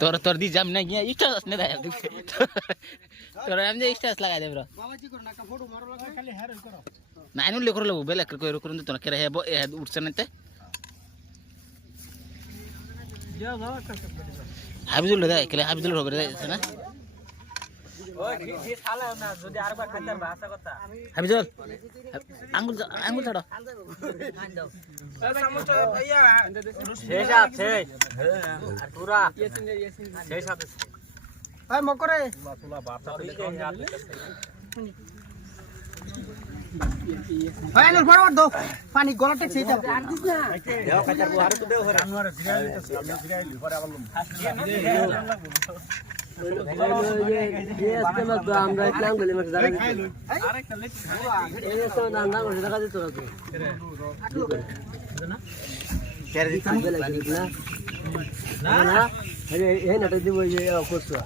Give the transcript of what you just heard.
তোর তোর দি যাম না গিয়া স্ট্যাটাস নে দেয় তোর আমি যে স্ট্যাটাস লাগাই দেব না আইন উল্লেখ করে লব বেলে কই করুন তো না কেরে হে উঠছে নাতে হাবিজুল দেয় কেলে হাবিজুল হবে দেয় না ওই ঘি খালা না যদি আরবার খাইতার ভাষা কথা হাবিজুল আঙ্গুল আঙ্গুল ছাড়ো খান দাও সমস্ত ভাইয়া শেষ আছে আর পুরা শেষ আছে এই মকরে তুলা বাতা ভাই নর ফরওয়ার্ড দাও পানি গলাতে ছেই দাও দেও খাইতার বুহার তো দেও হরে আমরা জিরাইলি তো আমরা জিরাইলি পরে আবার আমরা ইসলাম বলি মাছ ধরা আরেকটা লেখ এই তো না না করে দেখা দিত না কেরে দিতে না না এই নাটা দিব এই কোসা